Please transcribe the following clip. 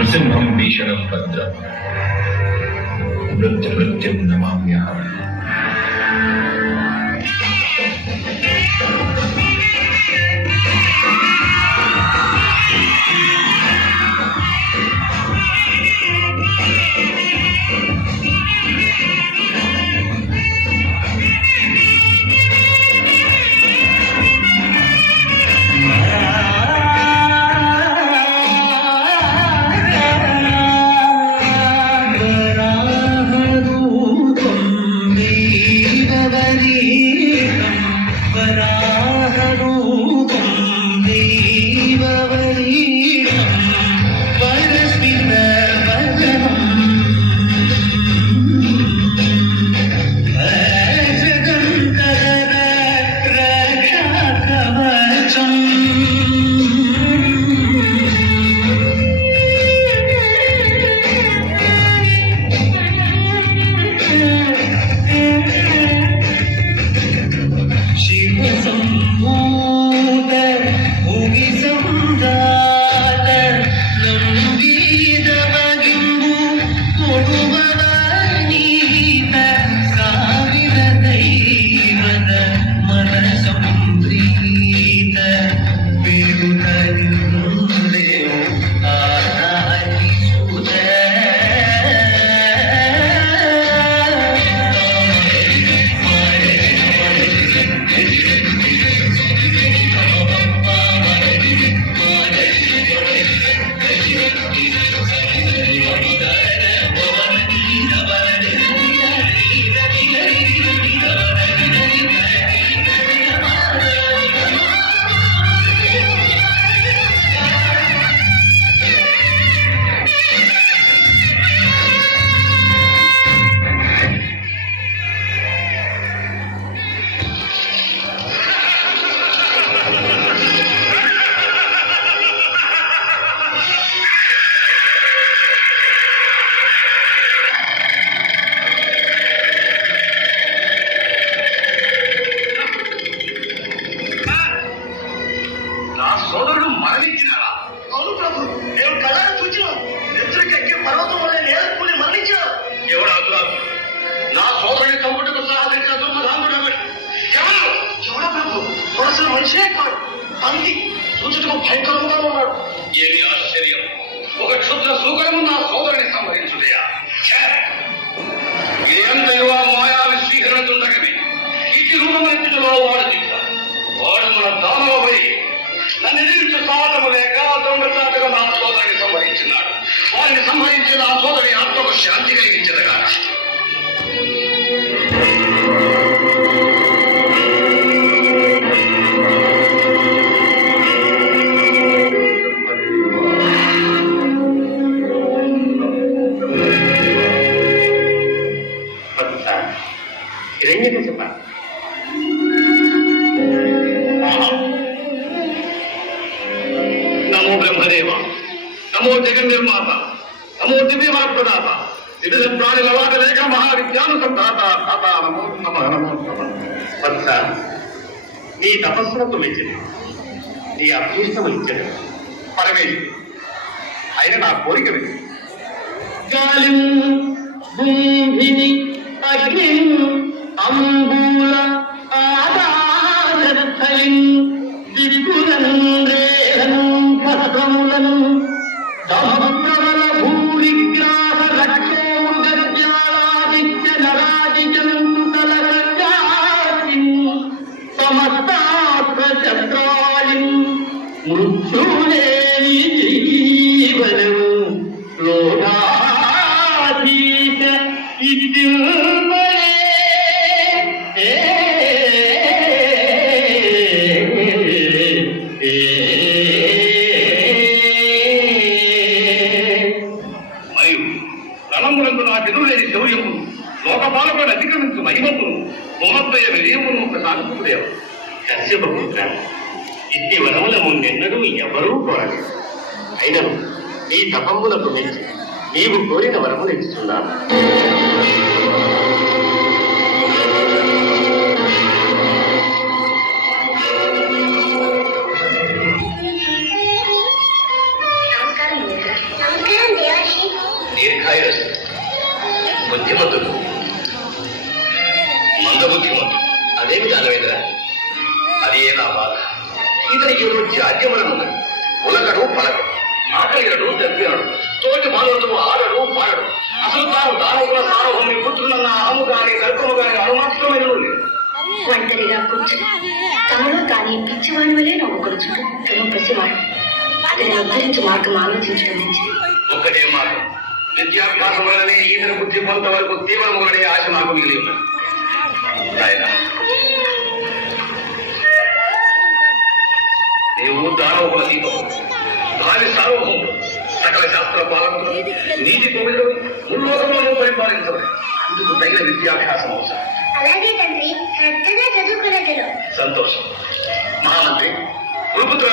నృసింహం భీషణం భద్రం మృత్యుమృత్యుం నమామ్యహం. ఏమి ఆశ్చర్యం! ఒక క్షుద్ర సూకరము నా సోదరుని సంహరించుదయా? ఇదంతయు ఆ మాయావి శ్రీహరణదుండగమే. ఇటు రూపమెత్తులో వాడు దిక్క. వాడు మన దానవ పోయి నన్ను ఎదిరించు సాహసము లేక దొంగచాటుగా నా సోదరుని సంహరించినాడు. వారిని సంహరించి నా సోదరి ఆత్మకు శాంతి కలిగించదగా. నమో బ్రహ్మదేవ, నమో జగన్నిర్మాత, నమో దివ్య వరప్రదాత, వివిధ ప్రాణుల వాట లేక మహావిద్యానుసంధాత తాత నమో నమః నమో నమః. వత్స, నీ తపస్సులకు మెచ్చింది, నీ అభీష్టము ఇచ్చడు పరమేశ్వరుడు. ఆయన నా కోరిక విని గాలిం భూమిని అగ్నిం అంబూల ఆదారథలిం దిక్కులంద్రేహం భద్రములం సముద్రవల భూరిగ్రాహ రక్షోమృగజ్ఞానాదిత్య నరాజిజంతుకల సంజాతిం సమస్తాస్త్ర చక్రాలిం మృత్యులేని జీవనం లోకాధీశ ఇత్యుల్పలే. రణములందు నా ఎదురులేని శౌర్యము, లోకపాలకులను అధిగమించు మహిమమును, మహోదయ విజయమును ప్రసాదించుదేవ. కశ్యపపుత్ర, ఇట్టి వరముల ముందెన్నడూ ఎవరూ కోరలేదు. అయినను ఈ తపములకు మెచ్చి నీవు కోరిన వరములు ఇస్తున్నాను. నమస్కారం నమస్కారం దేవర్షి. దీర్ఘాయురస్తు. బుద్ధిమంతుడు, మందబుద్ధిమంతుడు. అదేమి దానవేంద్ర, అది ఏ నా బాధ. ఇతనికి ఏదో జాడ్యమనమున్నది. ఉలకడు పలకడు, ఆకలియడు దగ్గరడు, తోటి బాలులతో ఆడడు పాడడు. అసలు తాను దానవుల సార్వభౌమి పుత్రులన్న అహము గాని గర్భము గాని అనుమాత్రమైన లేదు. ఒంటరిగా కూర్చుని తనలో తానే పిచ్చివాడి వలె నవ్వుకొనుచుడు తను పసివాడు. అతని ఉద్ధరించు మార్గం ఆలోచించుకుని ఒక్కటే మార్గం. విద్యాభ్యాసం వల్లనే ఈతని బుద్ధి కొంతవరకు తీవ్రములనే ఆశ నాకు మిగిలి ఉన్నది. నాయనా, నీవు దానవుల దీపం, భావి సార్వభౌముడు, సకల శాస్త్ర పాలకుడు, నీతి కోవిదుడు, ముల్లోకములను పరిపాలించబడి అందుకు తగిన విద్యాభ్యాసం అవసరం. అలాగే తండ్రి శ్రద్ధగా చదువుకున్నట్లు. సంతోషం. మహామంత్రి, కులపుత్ర